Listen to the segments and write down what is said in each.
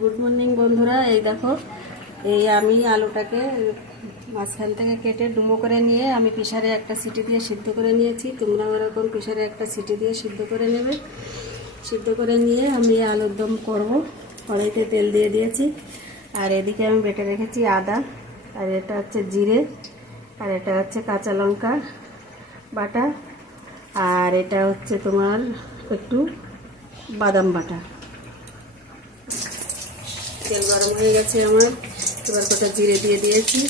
Good morning বন্ধুরা, এই দেখো এই আমি আলুটাকে মাঝখান থেকে কেটে ডুমো করে নিয়ে আমি প্রেসারে একটা সিটি দিয়ে সিদ্ধ করে নিয়েছি। তোমরা এরকম প্রেসারে একটা সিটি দিয়ে সিদ্ধ করে নেবে। সিদ্ধ করে নিয়ে আমি আলুর দম করবো। কড়াইতে তেল দিয়ে দিয়েছি, আর এদিকে আমি বেটে রেখেছি আদা, আর এটা হচ্ছে জিরে, আর এটা হচ্ছে কাঁচা লঙ্কা বাটা, আর এটা হচ্ছে তোমার একটু বাদাম বাটা। তেল গরম হয়ে গেছে আমার, এবার কটা জিরে দিয়ে দিয়েছি।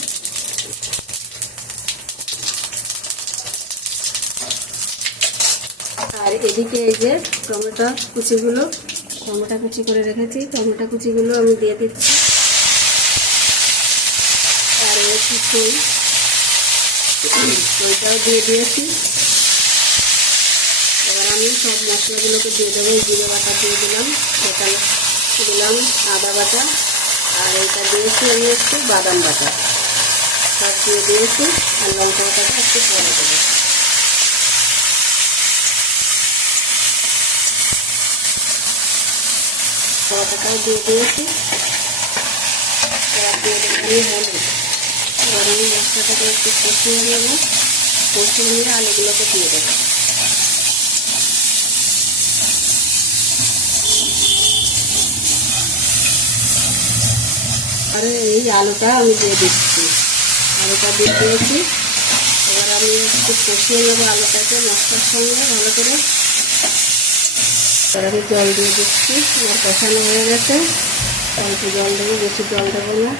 আর এদিকে এই যে টমেটো কুচি করে রেখেছি, টমেটো কুচিগুলো আমি দিয়ে দিচ্ছি। আর একটু ওইটাও দিয়ে দিয়েছি। এবার আমি সব মশলাগুলোকে দিয়ে দেবো। জিরে বাটা দিয়ে দিলাম, সেটা দিলাম আদা বাটা, আর এটা দিয়েছি আমি একটু বাদাম বাটা, সব দিয়ে দিয়েছি। আর লঙ্কা বাটাটা একটু পরে দেবো। বাটাটাও দিয়ে দিয়েছি। এবার দিয়ে দেবো আমি হলুদ। এবার আমি মশলাটাকে একটু কষিয়ে নেবো। কষিয়ে নিয়ে আলুগুলোকে দিয়ে দেবো। আর এই আলুটা আমি দিয়ে দিচ্ছি, আলুটা দিয়ে দিয়েছি। এবার আমি একটু কষিয়ে নেবো আলুটাকে মশলার সঙ্গে ভালো করে। এবার আমি জল দিয়ে দিচ্ছি। আমার কষানো হয়ে গেছে, অল্প জল দেবো, বেশি জল দেবো না।